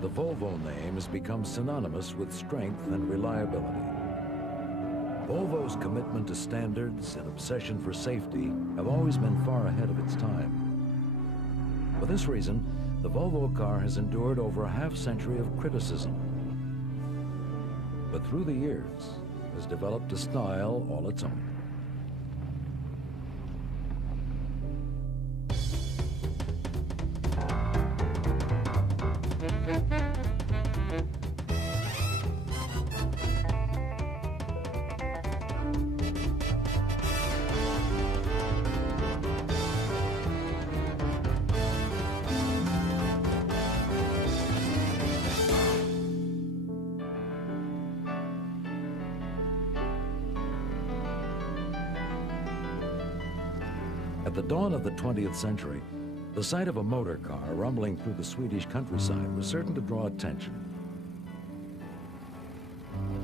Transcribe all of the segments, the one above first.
the Volvo name has become synonymous with strength and reliability. Volvo's commitment to standards and obsession for safety have always been far ahead of its time. For this reason, the Volvo car has endured over a half-century of criticism. But through the years, has developed a style all its own. At the dawn of the 20th century, the sight of a motor car rumbling through the Swedish countryside was certain to draw attention.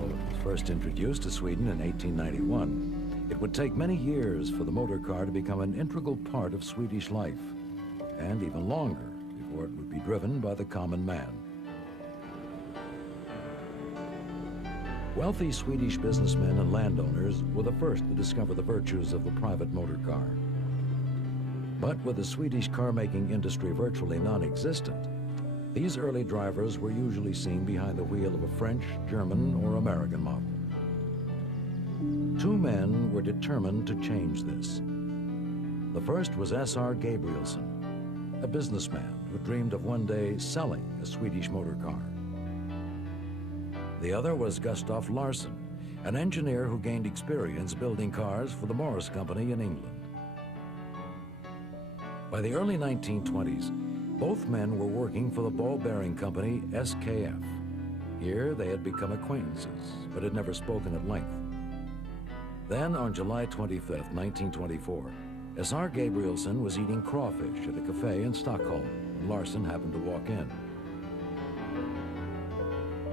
Although it was first introduced to Sweden in 1891, it would take many years for the motor car to become an integral part of Swedish life, and even longer before it would be driven by the common man. Wealthy Swedish businessmen and landowners were the first to discover the virtues of the private motor car. But with the Swedish car-making industry virtually non-existent, these early drivers were usually seen behind the wheel of a French, German, or American model. Two men were determined to change this. The first was S.R. Gabrielsson, a businessman who dreamed of one day selling a Swedish motor car. The other was Gustav Larsson, an engineer who gained experience building cars for the Morris Company in England. By the early 1920s, both men were working for the ball bearing company SKF. Here they had become acquaintances, but had never spoken at length. Then on July 25th, 1924, S.R. Gabrielsson was eating crawfish at a cafe in Stockholm, and Larsson happened to walk in.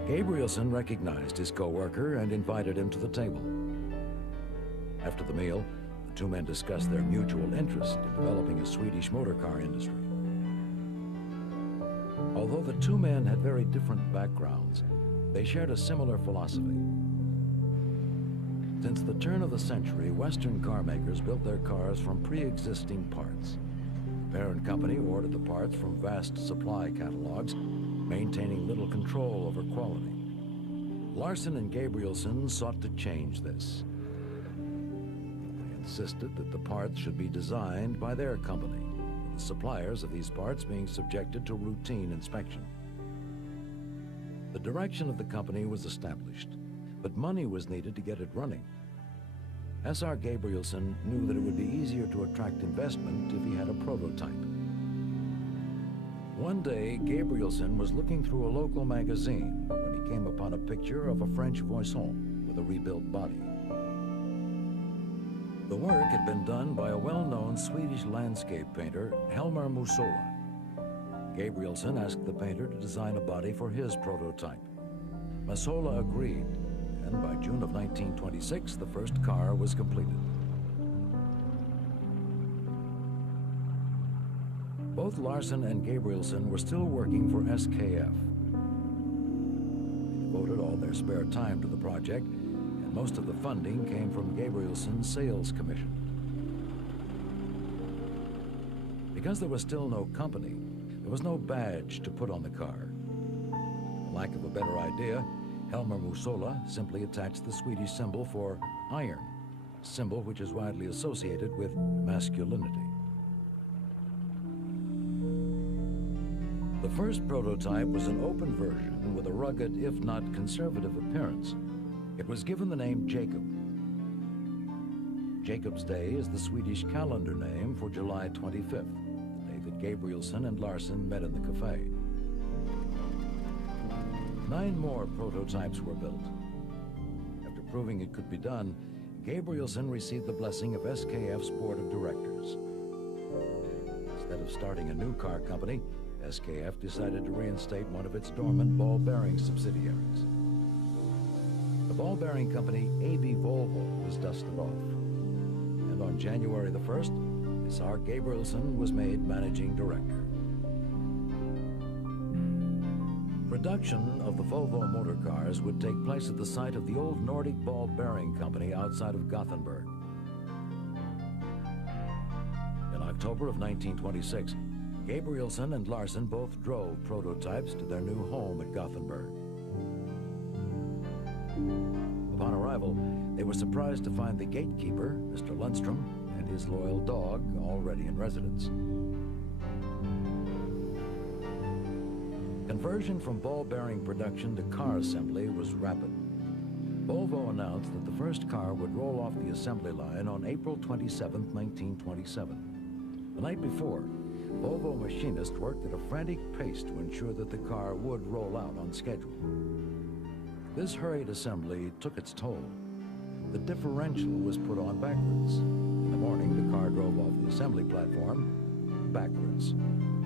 Gabrielsson recognized his co-worker and invited him to the table. After the meal, the two men discussed their mutual interest in developing a Swedish motor car industry. Although the two men had very different backgrounds, they shared a similar philosophy. Since the turn of the century, Western car makers built their cars from pre-existing parts. The parent company ordered the parts from vast supply catalogs, maintaining little control over quality. Larsson and Gabrielsson sought to change this. Insisted that the parts should be designed by their company, with the suppliers of these parts being subjected to routine inspection. The direction of the company was established, but money was needed to get it running. S.R. Gabrielsson knew that it would be easier to attract investment if he had a prototype. One day, Gabrielsson was looking through a local magazine when he came upon a picture of a French Voisin with a rebuilt body. The work had been done by a well-known Swedish landscape painter, Helmer Musola. Gabrielsson asked the painter to design a body for his prototype. Musola agreed, and by June of 1926, the first car was completed. Both Larsson and Gabrielsson were still working for SKF. They devoted all their spare time to the project, and most of the funding came from Gabrielsson's sales commission. Because there was still no company, there was no badge to put on the car. For lack of a better idea, Helmer Musola simply attached the Swedish symbol for iron, a symbol which is widely associated with masculinity. The first prototype was an open version with a rugged, if not conservative, appearance. It was given the name Jacob. Jacob's Day is the Swedish calendar name for July 25th, the day that Gabrielsson and Larsson met in the cafe. 9 more prototypes were built. After proving it could be done, Gabrielsson received the blessing of SKF's board of directors. Instead of starting a new car company, SKF decided to reinstate one of its dormant ball bearing subsidiaries. The ball bearing company AB VOLVO was dusted off, and on January the 1st, S.R. Gabrielsson was made managing director. For Production of the Volvo motor cars would take place at the site of the old Nordic Ball Bearing Company outside of Gothenburg. In October of 1926, Gabrielson and Larsen both drove prototypes to their new home at Gothenburg. Upon arrival, they were surprised to find the gatekeeper, Mr. Lundstrom, and his loyal dog already in residence. Conversion from ball bearing production to car assembly was rapid. Volvo announced that the first car would roll off the assembly line on April 27, 1927. The night before, Volvo machinists worked at a frantic pace to ensure that the car would roll out on schedule. This hurried assembly took its toll. The differential was put on backwards. In the morning, the car drove off the assembly platform backwards.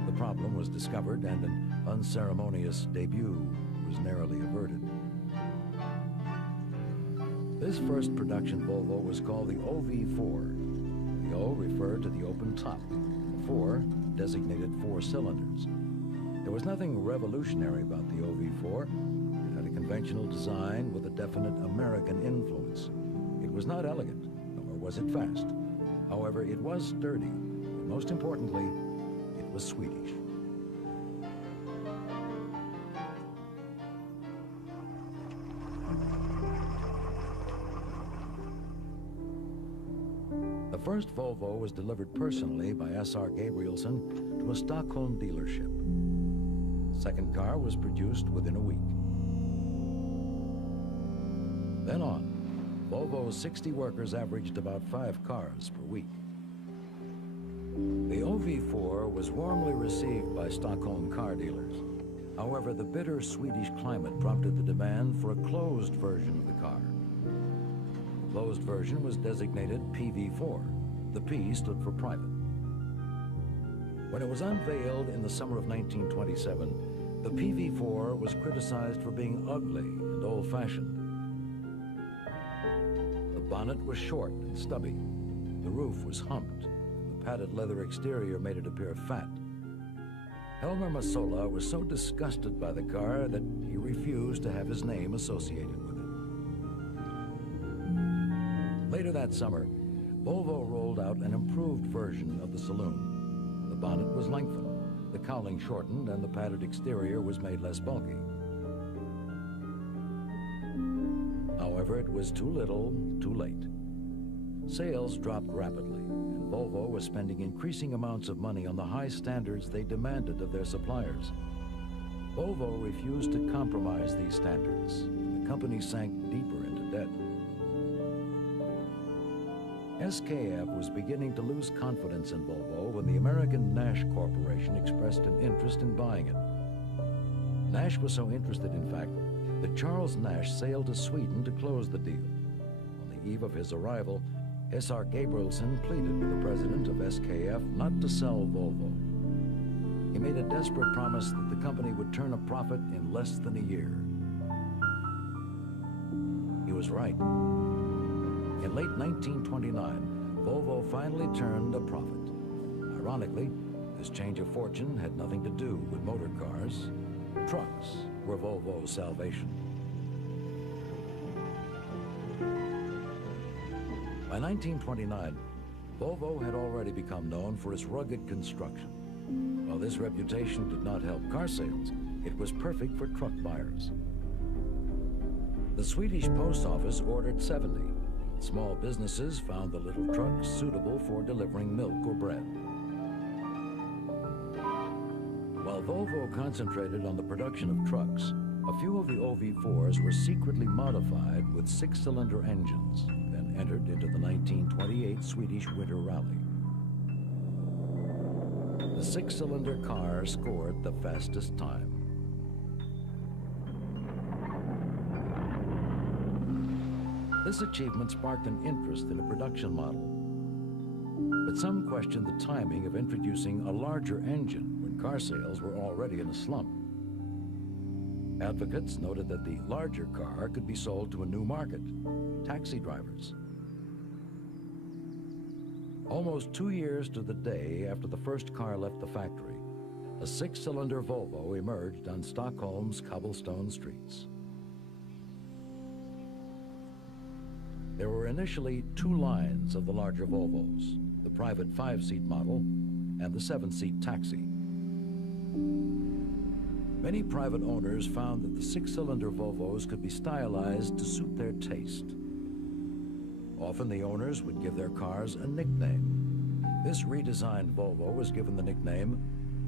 The problem was discovered, and an unceremonious debut was narrowly averted. This first production Volvo was called the OV4. The O referred to the open top. The 4 designated 4 cylinders. There was nothing revolutionary about the OV4. It had a conventional design with a definite American influence. It was not elegant, nor was it fast. However, it was sturdy, and most importantly, it was Swedish. The first Volvo was delivered personally by S.R. Gabrielson to a Stockholm dealership. The second car was produced within a week. Then on, Volvo's 60 workers averaged about 5 cars per week. The OV4 was warmly received by Stockholm car dealers. However, the bitter Swedish climate prompted the demand for a closed version of the car. The closed version was designated PV4. The P stood for private. When it was unveiled in the summer of 1927, the PV4 was criticized for being ugly and old-fashioned. The bonnet was short and stubby. The roof was humped. The padded leather exterior made it appear fat. Helmer Massola was so disgusted by the car that he refused to have his name associated with it. Later that summer, Volvo rolled out an improved version of the saloon. The bonnet was lengthened, the cowling shortened, and the padded exterior was made less bulky. However, it was too little, too late. Sales dropped rapidly, and Volvo was spending increasing amounts of money on the high standards they demanded of their suppliers. Volvo refused to compromise these standards. The company sank deeper into debt. SKF was beginning to lose confidence in Volvo when the American Nash Corporation expressed an interest in buying it. Nash was so interested, in fact, that Charles Nash sailed to Sweden to close the deal. On the eve of his arrival, S.R. Gabrielson pleaded with the president of SKF not to sell Volvo. He made a desperate promise that the company would turn a profit in less than a year. He was right. In late 1929, Volvo finally turned a profit. Ironically, this change of fortune had nothing to do with motor cars. Trucks were Volvo's salvation. By 1929, Volvo had already become known for its rugged construction. While this reputation did not help car sales, it was perfect for truck buyers. The Swedish post office ordered 70. Small businesses found the little trucks suitable for delivering milk or bread. While Volvo concentrated on the production of trucks, a few of the OV4s were secretly modified with 6-cylinder engines, then entered into the 1928 Swedish Winter Rally. The 6-cylinder car scored the fastest time. This achievement sparked an interest in a production model. But some questioned the timing of introducing a larger engine when car sales were already in a slump. Advocates noted that the larger car could be sold to a new market, taxi drivers. Almost 2 years to the day after the first car left the factory, a 6-cylinder Volvo emerged on Stockholm's cobblestone streets. There were initially 2 lines of the larger Volvos, the private 5-seat model and the 7-seat taxi. Many private owners found that the 6-cylinder Volvos could be stylized to suit their taste. Often the owners would give their cars a nickname. This redesigned Volvo was given the nickname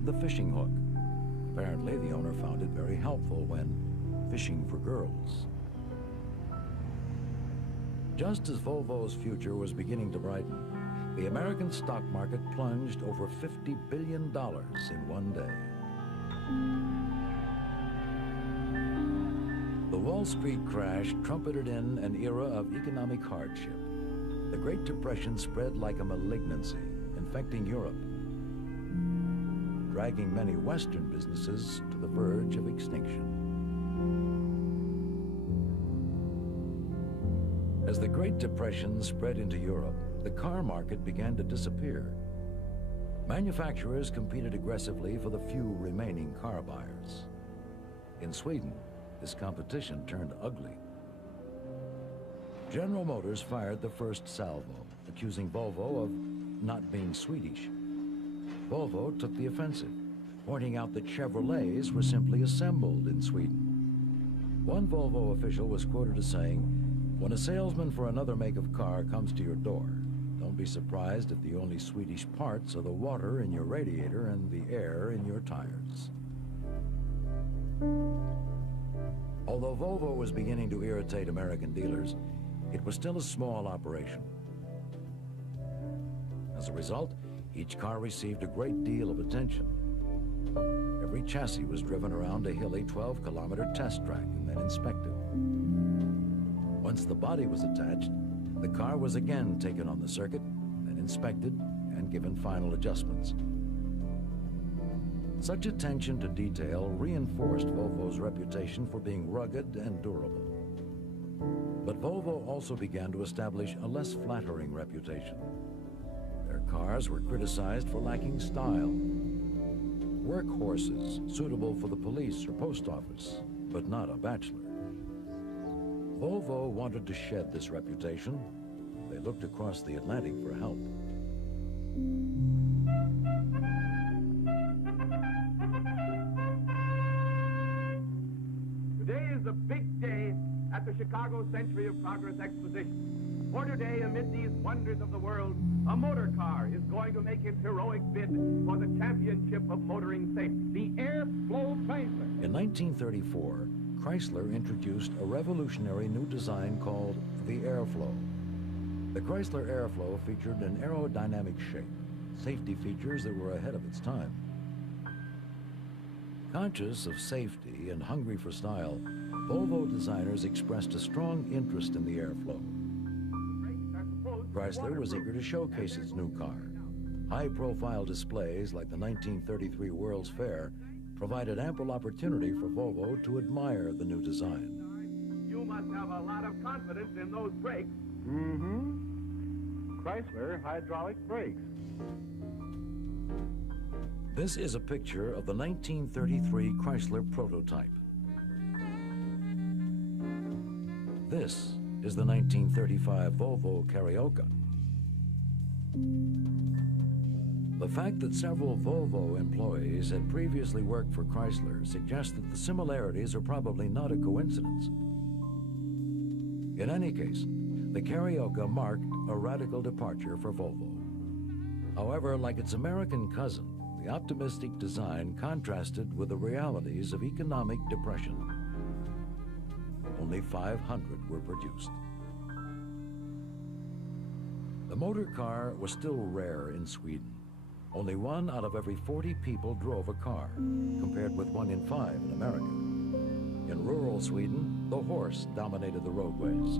the fishing hook. Apparently, the owner found it very helpful when fishing for girls. Just as Volvo's future was beginning to brighten, the American stock market plunged over $50 billion in one day. The Wall Street crash trumpeted in an era of economic hardship. The Great Depression spread like a malignancy, infecting Europe, dragging many Western businesses to the verge of extinction. As the Great Depression spread into Europe, the car market began to disappear. Manufacturers competed aggressively for the few remaining car buyers. In Sweden, this competition turned ugly. General Motors fired the first salvo, accusing Volvo of not being Swedish. Volvo took the offensive, pointing out that Chevrolets were simply assembled in Sweden. One Volvo official was quoted as saying, "When a salesman for another make of car comes to your door, don't be surprised if the only Swedish parts are the water in your radiator and the air in your tires." Although Volvo was beginning to irritate American dealers, it was still a small operation. As a result, each car received a great deal of attention. Every chassis was driven around a hilly 12-kilometer test track and then inspected. Once the body was attached, the car was again taken on the circuit, then inspected and given final adjustments. Such attention to detail reinforced Volvo's reputation for being rugged and durable. But Volvo also began to establish a less flattering reputation. Their cars were criticized for lacking style. Workhorses suitable for the police or post office, but not a bachelor. Volvo wanted to shed this reputation. They looked across the Atlantic for help. Today is a big day at the Chicago Century of Progress Exposition. For today, amid these wonders of the world, a motor car is going to make its heroic bid for the championship of motoring safety, the Airflow Chrysler. In 1934, Chrysler introduced a revolutionary new design called the Airflow. The Chrysler Airflow featured an aerodynamic shape, safety features that were ahead of its time. Conscious of safety and hungry for style, Volvo designers expressed a strong interest in the Airflow. Chrysler was eager to showcase its new car. High-profile displays like the 1933 World's Fair provided ample opportunity for Volvo to admire the new design. You must have a lot of confidence in those brakes. Chrysler hydraulic brakes. This is a picture of the 1933 Chrysler prototype. This is the 1935 Volvo Carioca. The fact that several Volvo employees had previously worked for Chrysler suggests that the similarities are probably not a coincidence. In any case, the Carioca marked a radical departure for Volvo. However, like its American cousin, the optimistic design contrasted with the realities of economic depression. Only 500 were produced. The motor car was still rare in Sweden. Only 1 out of every 40 people drove a car, compared with 1 in 5 in America. In rural Sweden, the horse dominated the roadways.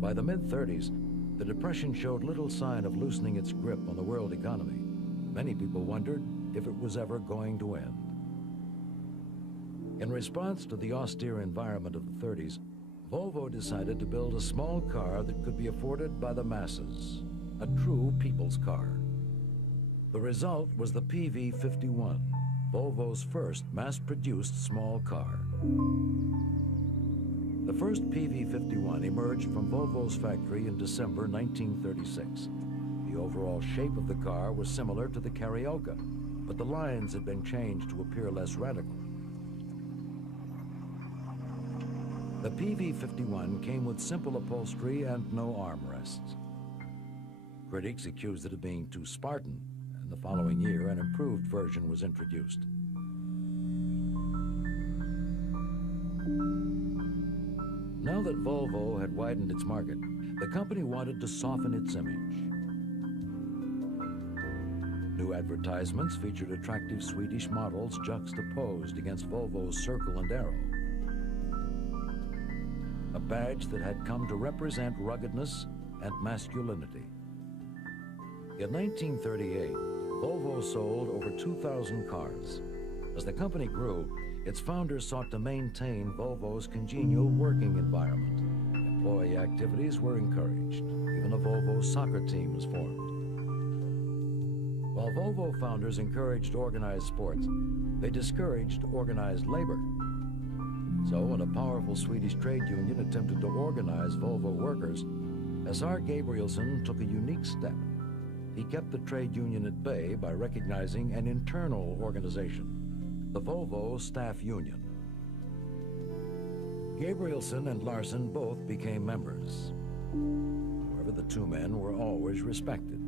By the mid-30s, the Depression showed little sign of loosening its grip on the world economy. Many people wondered if it was ever going to end. In response to the austere environment of the 30s, Volvo decided to build a small car that could be afforded by the masses, a true people's car. The result was the PV51, Volvo's first mass-produced small car. The first PV51 emerged from Volvo's factory in December 1936. The overall shape of the car was similar to the Carioca, but the lines had been changed to appear less radical. The PV51 came with simple upholstery and no armrests. Critics accused it of being too Spartan, and the following year an improved version was introduced. Now that Volvo had widened its market, the company wanted to soften its image. New advertisements featured attractive Swedish models juxtaposed against Volvo's circle and arrow. A badge that had come to represent ruggedness and masculinity. In 1938, Volvo sold over 2,000 cars. As the company grew, its founders sought to maintain Volvo's congenial working environment. Employee activities were encouraged. Even a Volvo soccer team was formed. While Volvo founders encouraged organized sports, they discouraged organized labor. So when a powerful Swedish trade union attempted to organize Volvo workers, SR Gabrielsson took a unique step. He kept the trade union at bay by recognizing an internal organization, the Volvo Staff Union. Gabrielsson and Larsson both became members. However, the two men were always respected,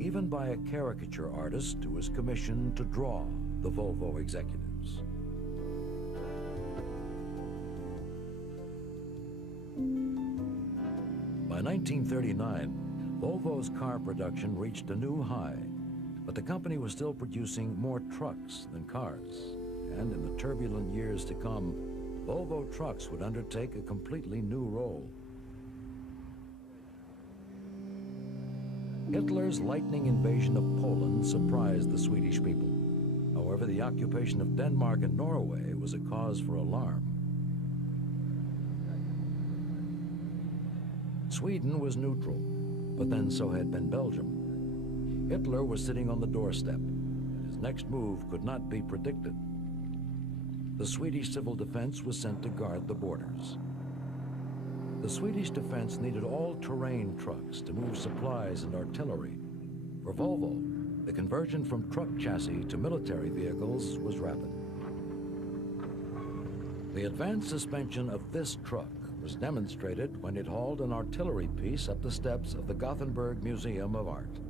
even by a caricature artist who was commissioned to draw the Volvo executives. By 1939, Volvo's car production reached a new high, but the company was still producing more trucks than cars. And in the turbulent years to come, Volvo trucks would undertake a completely new role. Hitler's lightning invasion of Poland surprised the Swedish people. However, the occupation of Denmark and Norway was a cause for alarm. Sweden was neutral, but then so had been Belgium. Hitler was sitting on the doorstep, and his next move could not be predicted. The Swedish civil defense was sent to guard the borders. The Swedish defense needed all-terrain trucks to move supplies and artillery. For Volvo, the conversion from truck chassis to military vehicles was rapid. The advanced suspension of this truck was demonstrated when it hauled an artillery piece up the steps of the Gothenburg Museum of Art.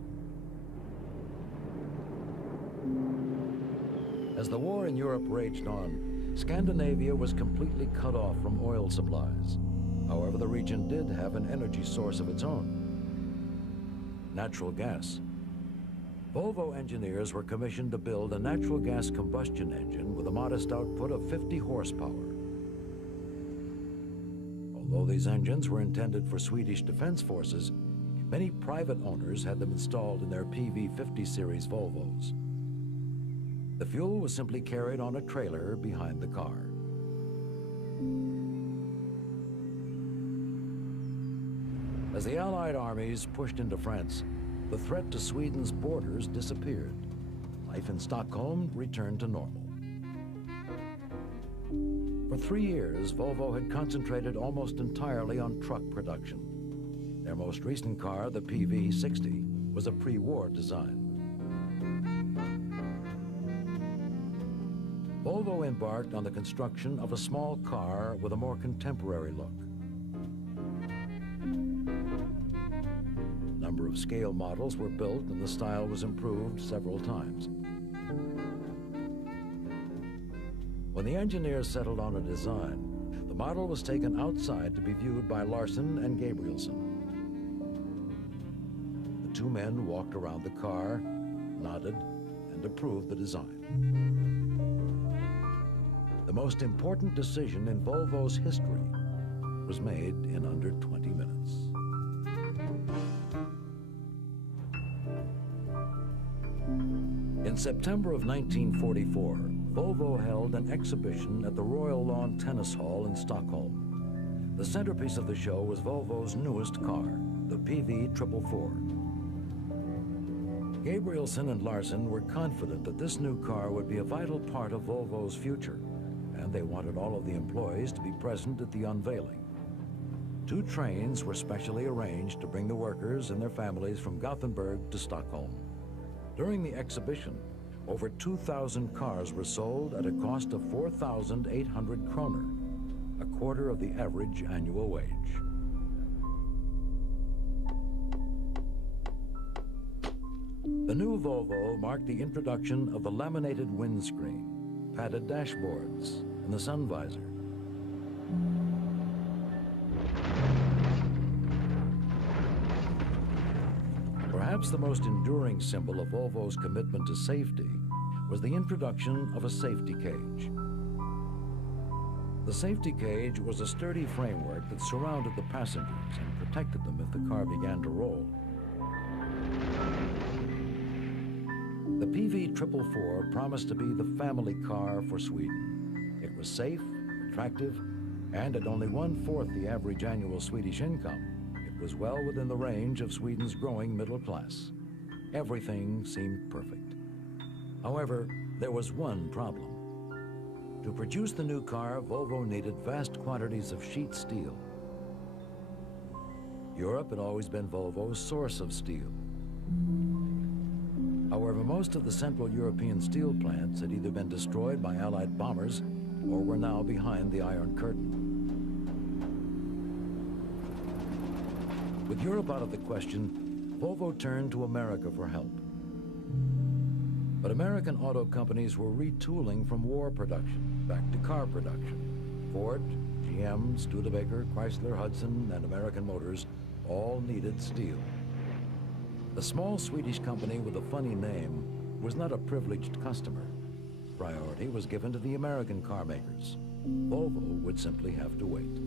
As the war in Europe raged on, Scandinavia was completely cut off from oil supplies. However, the region did have an energy source of its own: natural gas. Volvo engineers were commissioned to build a natural gas combustion engine with a modest output of 50 horsepower. Although these engines were intended for Swedish defense forces, many private owners had them installed in their PV50 series Volvos. The fuel was simply carried on a trailer behind the car. As the Allied armies pushed into France, the threat to Sweden's borders disappeared. Life in Stockholm returned to normal. For 3 years, Volvo had concentrated almost entirely on truck production. Their most recent car, the PV60, was a pre-war design. Volvo embarked on the construction of a small car with a more contemporary look. A number of scale models were built and the style was improved several times. When the engineers settled on a design, the model was taken outside to be viewed by Larsson and Gabrielsson. The two men walked around the car, nodded, and approved the design. The most important decision in Volvo's history was made in under 20 minutes. In September of 1944, Volvo held an exhibition at the Royal Lawn Tennis Hall in Stockholm. The centerpiece of the show was Volvo's newest car, the PV444. Gabrielson and Larson were confident that this new car would be a vital part of Volvo's future, and they wanted all of the employees to be present at the unveiling. 2 trains were specially arranged to bring the workers and their families from Gothenburg to Stockholm. During the exhibition, over 2,000 cars were sold at a cost of 4,800 kroner, a quarter of the average annual wage. The new Volvo marked the introduction of the laminated windscreen, padded dashboards, and the sun visor. Perhaps the most enduring symbol of Volvo's commitment to safety was the introduction of a safety cage. The safety cage was a sturdy framework that surrounded the passengers and protected them if the car began to roll. The PV444 promised to be the family car for Sweden. It was safe, attractive, and at only 1/4 the average annual Swedish income, it was well within the range of Sweden's growing middle class. Everything seemed perfect. However, there was one problem. To produce the new car, Volvo needed vast quantities of sheet steel. Europe had always been Volvo's source of steel. However, most of the Central European steel plants had either been destroyed by Allied bombers or were now behind the Iron Curtain. With Europe out of the question, Volvo turned to America for help. But American auto companies were retooling from war production back to car production. Ford, GM, Studebaker, Chrysler, Hudson, and American Motors all needed steel. The small Swedish company with a funny name was not a privileged customer. Priority was given to the American car makers. Volvo would simply have to wait.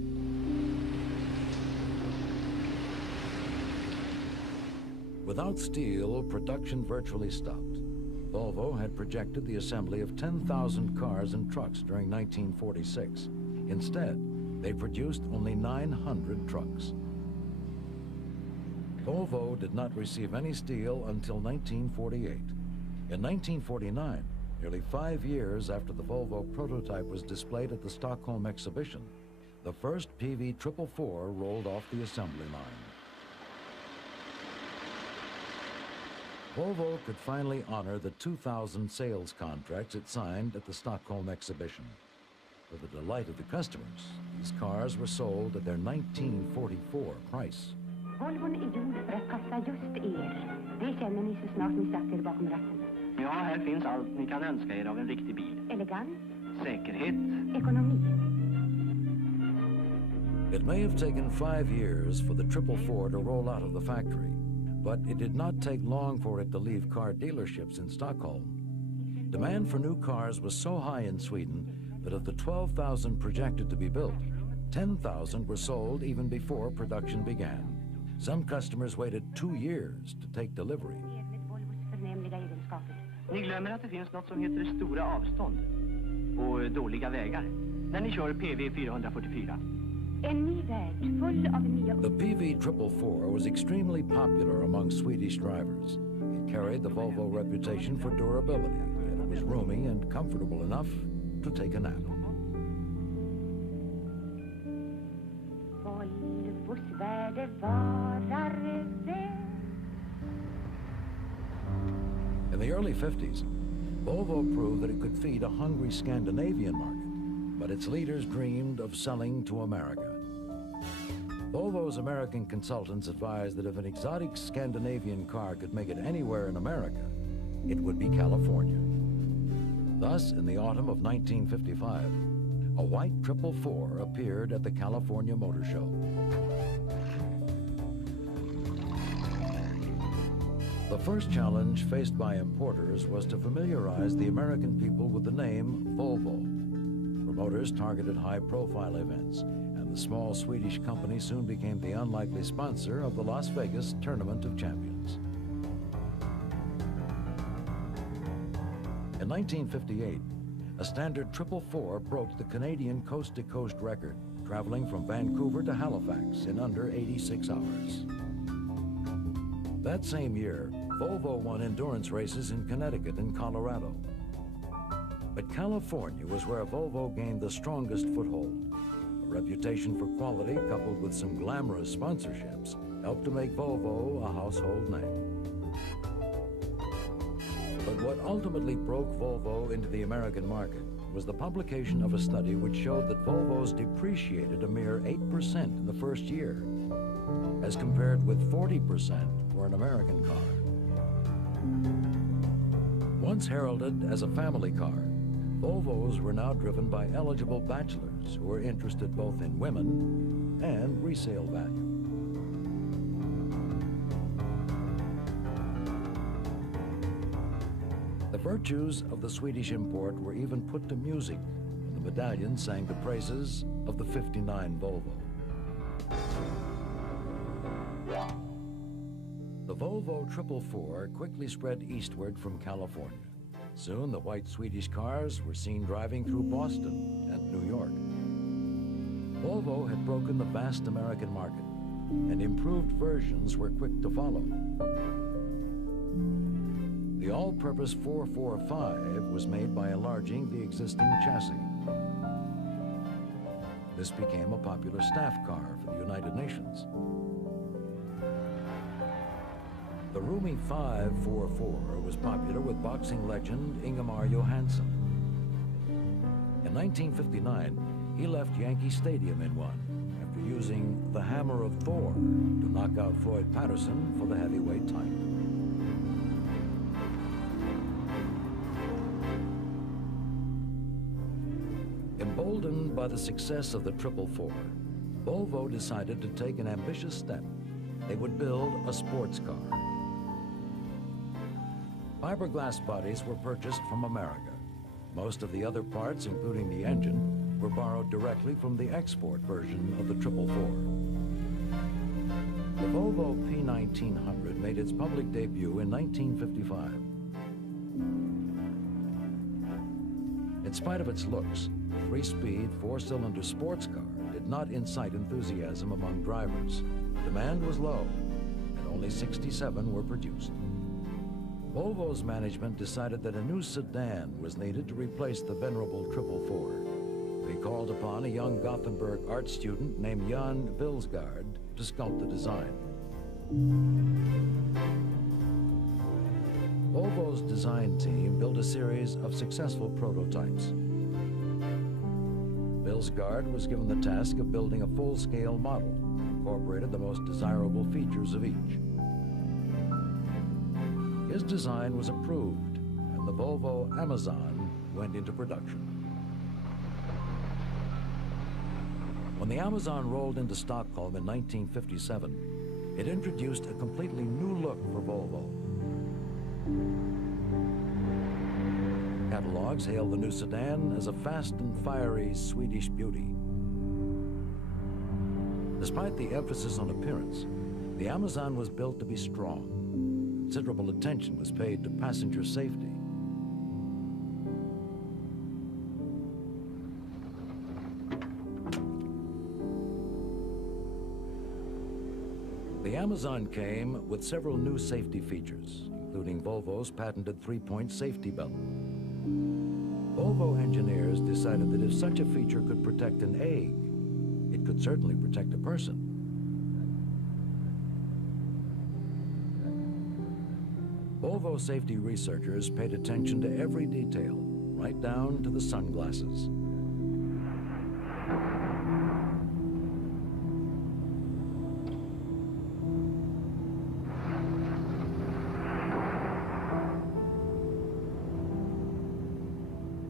Without steel, production virtually stopped. Volvo had projected the assembly of 10,000 cars and trucks during 1946. Instead, they produced only 900 trucks. Volvo did not receive any steel until 1948. In 1949, nearly 5 years after the Volvo prototype was displayed at the Stockholm exhibition, the first PV444 rolled off the assembly line. Volvo could finally honor the 2,000 sales contracts it signed at the Stockholm exhibition. For the delight of the customers, these cars were sold at their 1944 price. Volvon är gjord för att passa just er. Det känner ni så snart ni satt er bakom ratten. Ja, här finns allt ni kan önska er av en riktig bil. Elegans, Säkerhet. ekonomi. It may have taken 5 years for the 444 to roll out of the factory, but it did not take long for it to leave car dealerships in Stockholm. Demand for new cars was so high in Sweden that of the 12,000 projected to be built, 10,000 were sold even before production began. Some customers waited 2 years to take delivery. Ni glömmer att det finns något som heter stora avstånd och dåliga vägar när ni kör PV444. En ny värld full av nya... The PV444 was extremely popular among Swedish drivers. It carried the Volvo reputation for durability, and it was roomy and comfortable enough to take a nap. Volvos värde varar väl. In the early 50s, Volvo proved that it could feed a hungry Scandinavian market, but its leaders dreamed of selling to America. Volvo's American consultants advised that if an exotic Scandinavian car could make it anywhere in America, it would be California. Thus, in the autumn of 1955, a white 444 appeared at the California Motor Show. The first challenge faced by importers was to familiarize the American people with the name Volvo. Promoters targeted high-profile events, and the small Swedish company soon became the unlikely sponsor of the Las Vegas Tournament of Champions. In 1958, a standard 444 broke the Canadian coast-to-coast record, traveling from Vancouver to Halifax in under 86 hours. That same year, Volvo won endurance races in Connecticut and Colorado. But California was where Volvo gained the strongest foothold. A reputation for quality coupled with some glamorous sponsorships helped to make Volvo a household name. But what ultimately broke Volvo into the American market was the publication of a study which showed that Volvos depreciated a mere 8% in the first year, as compared with 40% for an American car. Once heralded as a family car, Volvos were now driven by eligible bachelors who were interested both in women and resale value. The virtues of the Swedish import were even put to music when the medallion sang the praises of the '59 Volvo. The Volvo 444 quickly spread eastward from California. Soon the white Swedish cars were seen driving through Boston and New York. Volvo had broken the vast American market, and improved versions were quick to follow. The all-purpose 445 was made by enlarging the existing chassis. This became a popular staff car for the United Nations. The roomy 544 was popular with boxing legend Ingemar Johansson. In 1959, he left Yankee Stadium in one after using the Hammer of Thor to knock out Floyd Patterson for the heavyweight title. Emboldened by the success of the 444, Volvo decided to take an ambitious step. They would build a sports car. Fiberglass bodies were purchased from America. Most of the other parts, including the engine, were borrowed directly from the export version of the 444. The Volvo P1900 made its public debut in 1955. In spite of its looks, the three-speed, four-cylinder sports car did not incite enthusiasm among drivers. Demand was low, and only 67 were produced. Volvo's management decided that a new sedan was needed to replace the venerable 444. They called upon a young Gothenburg art student named Jan Vilsgaard to sculpt the design. Volvo's design team built a series of successful prototypes. Vilsgaard was given the task of building a full-scale model that incorporated the most desirable features of each. His design was approved, and the Volvo Amazon went into production. When the Amazon rolled into Stockholm in 1957, it introduced a completely new look for Volvo. Catalogs hailed the new sedan as a fast and fiery Swedish beauty. Despite the emphasis on appearance, the Amazon was built to be strong. Considerable attention was paid to passenger safety. The Amazon came with several new safety features, including Volvo's patented three-point safety belt. Volvo engineers decided that if such a feature could protect an egg, it could certainly protect a person. Volvo safety researchers paid attention to every detail, right down to the sunglasses.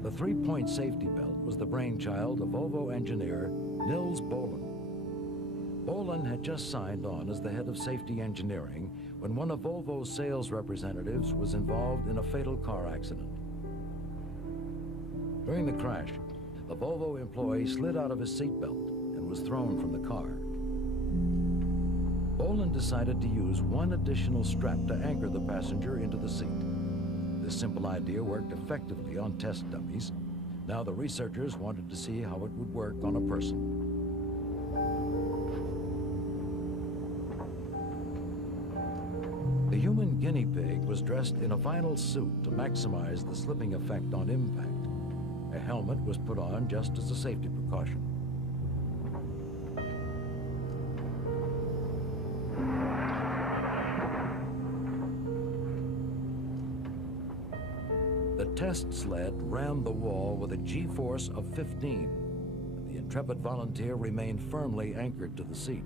The three-point safety belt was the brainchild of Volvo engineer Nils Bohlin. Bohlin had just signed on as the head of safety engineering when one of Volvo's sales representatives was involved in a fatal car accident. During the crash, the Volvo employee slid out of his seatbelt and was thrown from the car. Bohlin decided to use one additional strap to anchor the passenger into the seat. This simple idea worked effectively on test dummies. Now the researchers wanted to see how it would work on a person. The human guinea guinea pig was dressed in a vinyl suit to maximize the slipping effect on impact. A helmet was put on just as a safety precaution. The test sled rammed the wall with a G-force of 15. The intrepid volunteer remained firmly anchored to the seat.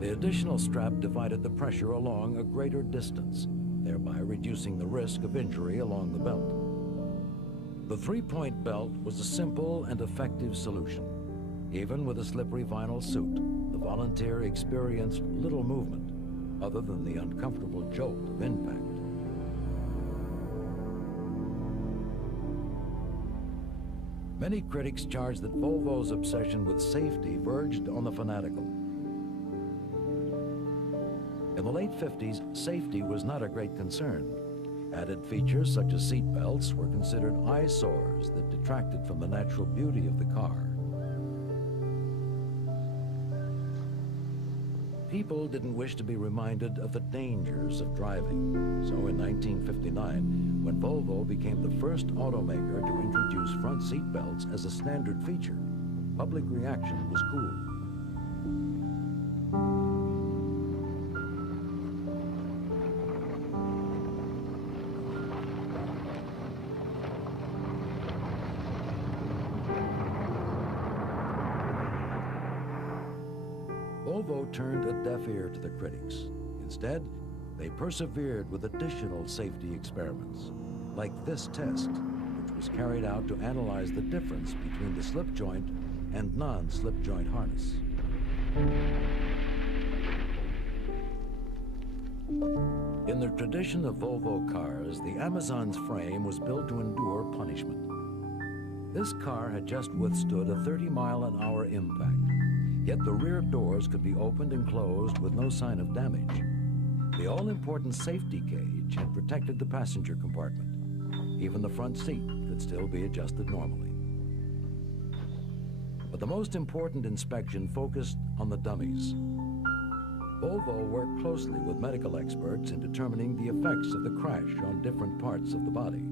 The additional strap divided the pressure along a greater distance, thereby reducing the risk of injury along the belt. The three-point belt was a simple and effective solution. Even with a slippery vinyl suit, the volunteer experienced little movement, other than the uncomfortable jolt of impact. Many critics charged that Volvo's obsession with safety verged on the fanatical. In the late 50s, safety was not a great concern. Added features such as seat belts were considered eyesores that detracted from the natural beauty of the car. People didn't wish to be reminded of the dangers of driving. So in 1959, when Volvo became the first automaker to introduce front seat belts as a standard feature, public reaction was cool. Volvo turned a deaf ear to the critics. Instead, they persevered with additional safety experiments, like this test, which was carried out to analyze the difference between the slip joint and non-slip joint harness. In the tradition of Volvo cars, the Amazon's frame was built to endure punishment. This car had just withstood a 30-mile-an-hour impact. Yet the rear doors could be opened and closed with no sign of damage. The all-important safety cage had protected the passenger compartment. Even the front seat could still be adjusted normally. But the most important inspection focused on the dummies. Volvo worked closely with medical experts in determining the effects of the crash on different parts of the body.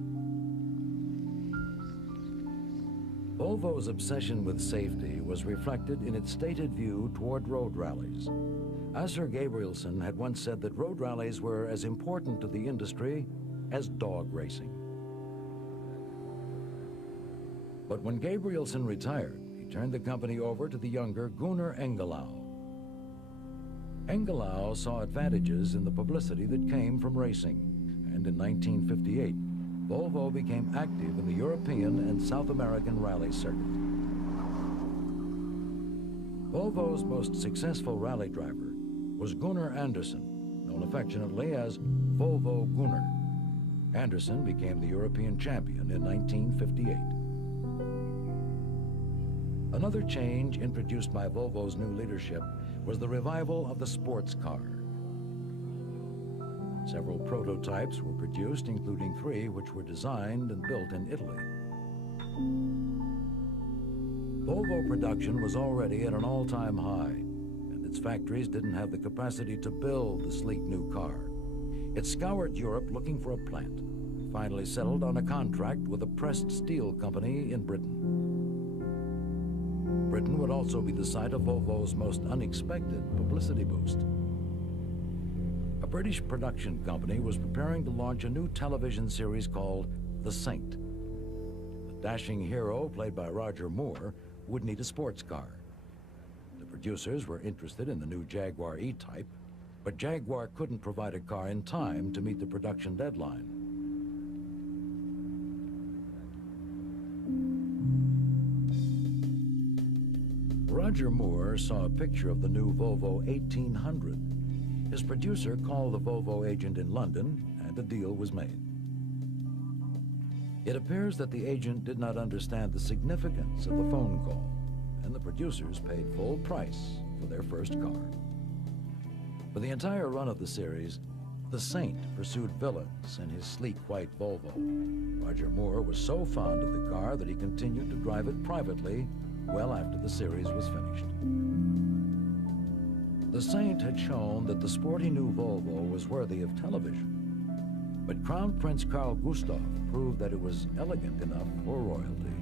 Volvo's obsession with safety was reflected in its stated view toward road rallies. Asser Gabrielson had once said that road rallies were as important to the industry as dog racing. But when Gabrielson retired, he turned the company over to the younger Gunnar Engellau. Engellau saw advantages in the publicity that came from racing, and in 1958, Volvo became active in the European and South American rally circuit. Volvo's most successful rally driver was Gunnar Andersson, known affectionately as Volvo Gunnar. Andersson became the European champion in 1958. Another change introduced by Volvo's new leadership was the revival of the sports car. Several prototypes were produced, including 3 which were designed and built in Italy. Volvo production was already at an all-time high, and its factories didn't have the capacity to build the sleek new car. It scoured Europe looking for a plant, and finally settled on a contract with a pressed steel company in Britain. Britain would also be the site of Volvo's most unexpected publicity boost. A British production company was preparing to launch a new television series called The Saint. The dashing hero, played by Roger Moore, would need a sports car. The producers were interested in the new Jaguar E-Type, but Jaguar couldn't provide a car in time to meet the production deadline. Roger Moore saw a picture of the new Volvo 1800. His producer called the Volvo agent in London, and a deal was made. It appears that the agent did not understand the significance of the phone call, and the producers paid full price for their first car. For the entire run of the series, the Saint pursued villains in his sleek white Volvo. Roger Moore was so fond of the car that he continued to drive it privately well after the series was finished. The Saint had shown that the sporty new Volvo was worthy of television, but Crown Prince Carl Gustaf proved that it was elegant enough for royalty.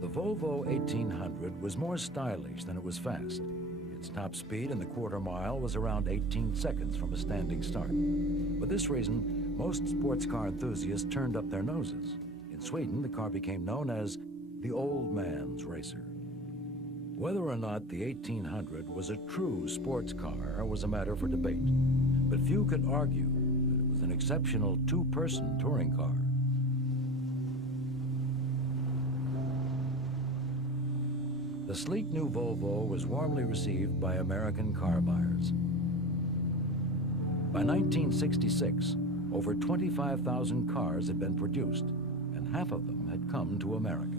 The Volvo 1800 was more stylish than it was fast. Its top speed in the quarter mile was around 18 seconds from a standing start. For this reason, most sports car enthusiasts turned up their noses. In Sweden, the car became known as the old man's racer. Whether or not the 1800 was a true sports car was a matter for debate, but few could argue that it was an exceptional two-person touring car. The sleek new Volvo was warmly received by American car buyers. By 1966, over 25,000 cars had been produced, and half of them had come to America.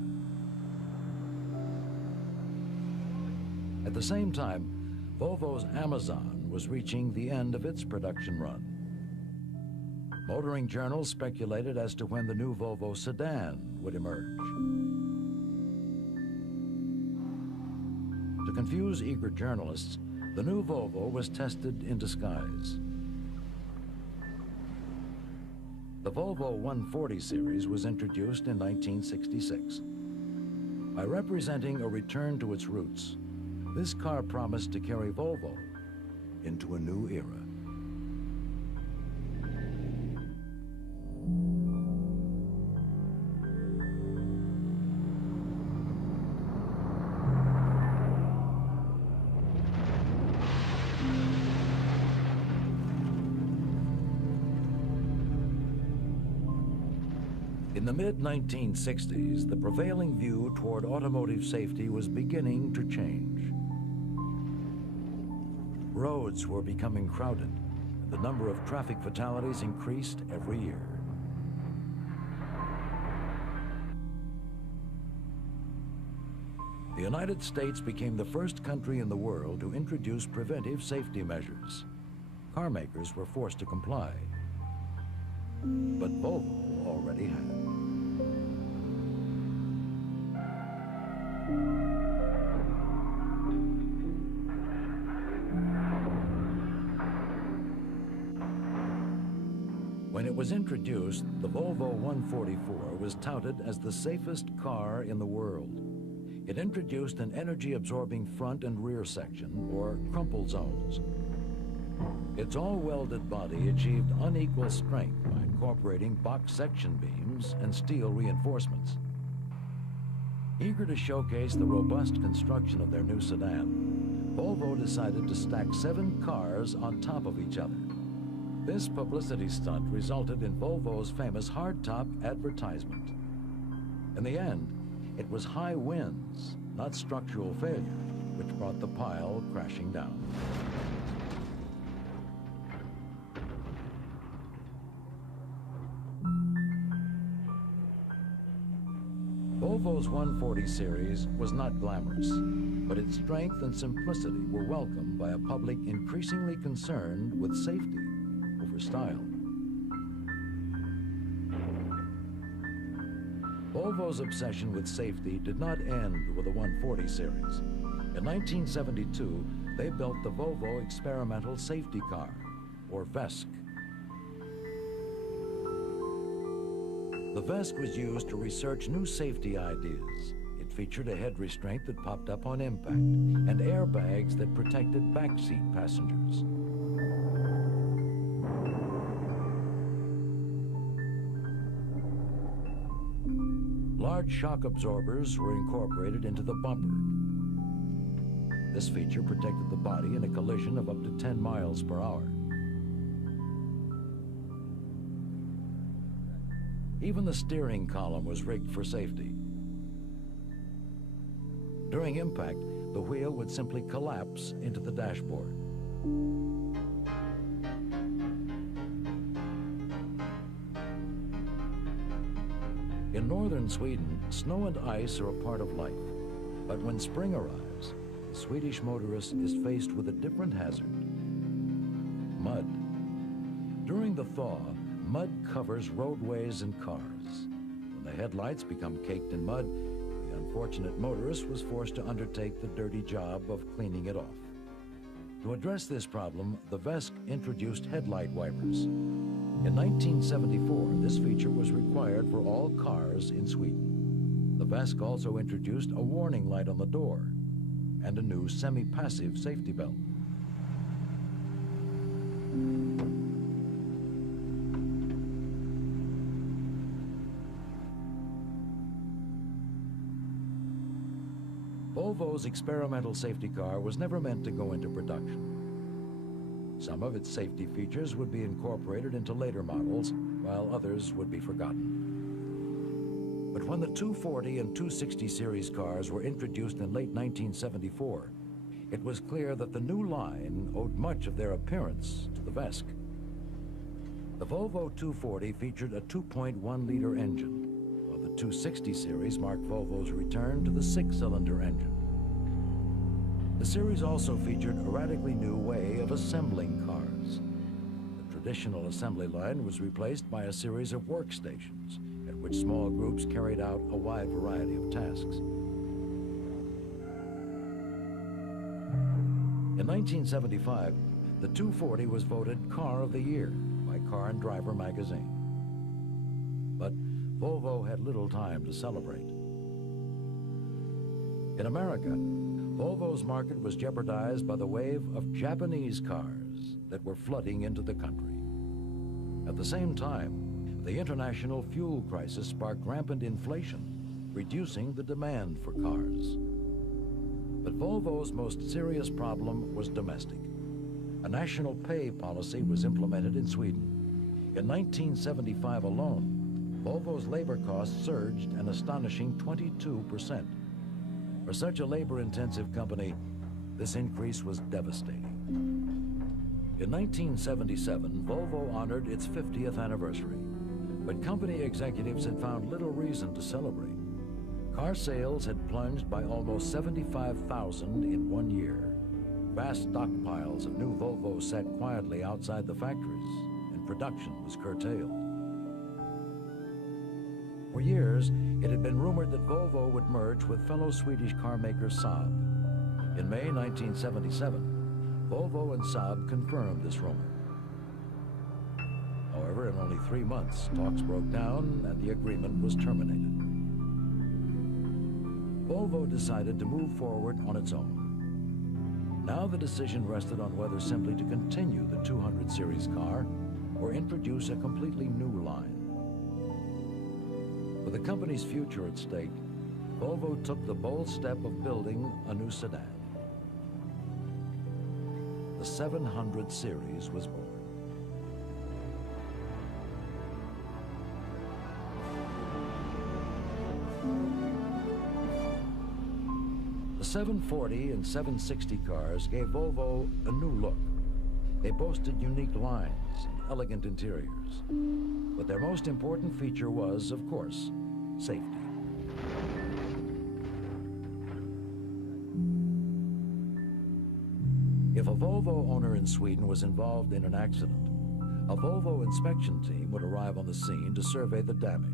At the same time, Volvo's Amazon was reaching the end of its production run. Motoring journals speculated as to when the new Volvo sedan would emerge. To confuse eager journalists, the new Volvo was tested in disguise. The Volvo 140 series was introduced in 1966. By representing a return to its roots, this car promised to carry Volvo into a new era. In the mid-1960s, the prevailing view toward automotive safety was beginning to change. Roads were becoming crowded, and the number of traffic fatalities increased every year. The United States became the first country in the world to introduce preventive safety measures. Car makers were forced to comply, but Volvo already had. When it was introduced, the Volvo 144 was touted as the safest car in the world. It introduced an energy-absorbing front and rear section, or crumple zones. Its all-welded body achieved unequal strength by incorporating box section beams and steel reinforcements. Eager to showcase the robust construction of their new sedan, Volvo decided to stack 7 cars on top of each other. This publicity stunt resulted in Volvo's famous hardtop advertisement. In the end, it was high winds, not structural failure, which brought the pile crashing down. Volvo's 140 series was not glamorous, but its strength and simplicity were welcomed by a public increasingly concerned with safety over style. Volvo's obsession with safety did not end with the 140 series. In 1972, they built the Volvo Experimental Safety Car, or VESC. The VESC was used to research new safety ideas. It featured a head restraint that popped up on impact and airbags that protected backseat passengers. Large shock absorbers were incorporated into the bumper. This feature protected the body in a collision of up to 10 miles per hour. Even the steering column was rigged for safety. During impact, the wheel would simply collapse into the dashboard. In northern Sweden, snow and ice are a part of life. But when spring arrives, the Swedish motorist is faced with a different hazard: mud. During the thaw, mud covers roadways and cars. When the headlights become caked in mud, the unfortunate motorist was forced to undertake the dirty job of cleaning it off. To address this problem, the VESK introduced headlight wipers. In 1974, this feature was required for all cars in Sweden. The VESK also introduced a warning light on the door and a new semi-passive safety belt. Volvo's experimental safety car was never meant to go into production. Some of its safety features would be incorporated into later models, while others would be forgotten. But when the 240 and 260 series cars were introduced in late 1974, it was clear that the new line owed much of their appearance to the VESK. The Volvo 240 featured a 2.1-liter engine, while the 260 series marked Volvo's return to the 6-cylinder engine. The series also featured a radically new way of assembling cars. The traditional assembly line was replaced by a series of workstations, at which small groups carried out a wide variety of tasks. In 1975, the 240 was voted Car of the Year by Car and Driver magazine. But Volvo had little time to celebrate. In America, Volvo's market was jeopardized by the wave of Japanese cars that were flooding into the country. At the same time, the international fuel crisis sparked rampant inflation, reducing the demand for cars. But Volvo's most serious problem was domestic. A national pay policy was implemented in Sweden. In 1975 alone, Volvo's labor costs surged an astonishing 22%. For such a labor-intensive company, this increase was devastating. In 1977, Volvo honored its 50th anniversary, but company executives had found little reason to celebrate. Car sales had plunged by almost 75,000 in 1 year. Vast stockpiles of new Volvos sat quietly outside the factories, and production was curtailed. For years, it had been rumored that Volvo would merge with fellow Swedish car maker Saab. In May 1977, Volvo and Saab confirmed this rumor. However, in only 3 months, talks broke down and the agreement was terminated. Volvo decided to move forward on its own. Now the decision rested on whether simply to continue the 200 series car or introduce a completely new line. With the company's future at stake, Volvo took the bold step of building a new sedan. The 700 series was born. The 740 and 760 cars gave Volvo a new look. They boasted unique lines and elegant interiors. But their most important feature was, of course, safety. If a Volvo owner in Sweden was involved in an accident, a Volvo inspection team would arrive on the scene to survey the damage.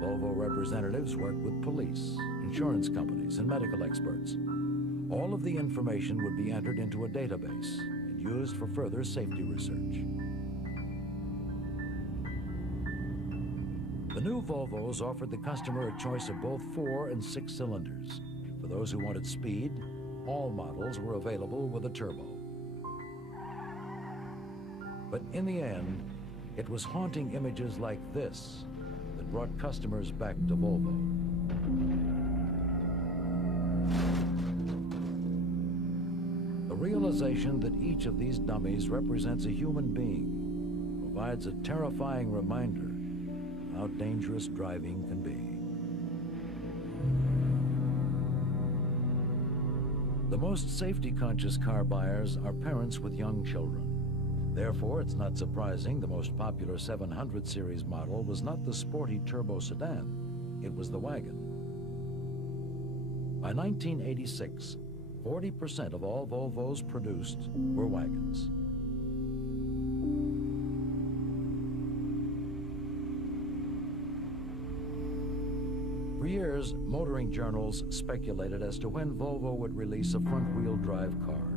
Volvo representatives worked with police, insurance companies, and medical experts. All of the information would be entered into a database and used for further safety research. The new Volvos offered the customer a choice of both 4 and 6 cylinders. For those who wanted speed, all models were available with a turbo. But in the end, it was haunting images like this that brought customers back to Volvo. The realization that each of these dummies represents a human being provides a terrifying reminder of how dangerous driving can be. The most safety-conscious car buyers are parents with young children. Therefore, it's not surprising the most popular 700 series model was not the sporty turbo sedan, it was the wagon. By 1986, 40% of all Volvos produced were wagons. For years, motoring journals speculated as to when Volvo would release a front-wheel drive car.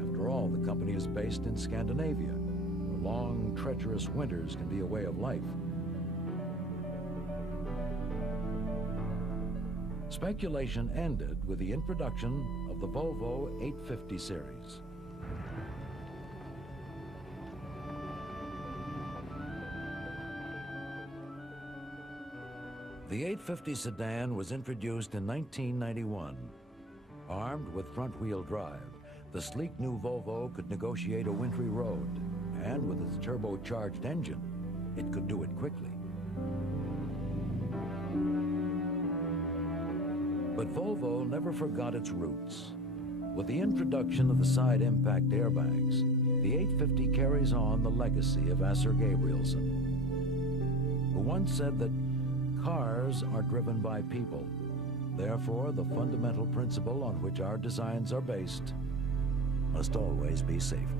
After all, the company is based in Scandinavia, where long, treacherous winters can be a way of life. Speculation ended with the introduction of the Volvo 850 series. The 850 sedan was introduced in 1991. Armed with front-wheel drive, the sleek new Volvo could negotiate a wintry road, and with its turbocharged engine, it could do it quickly. But Volvo never forgot its roots. With the introduction of the side impact airbags, the 850 carries on the legacy of Asser Gabrielson, who once said that cars are driven by people. Therefore, the fundamental principle on which our designs are based must always be safety.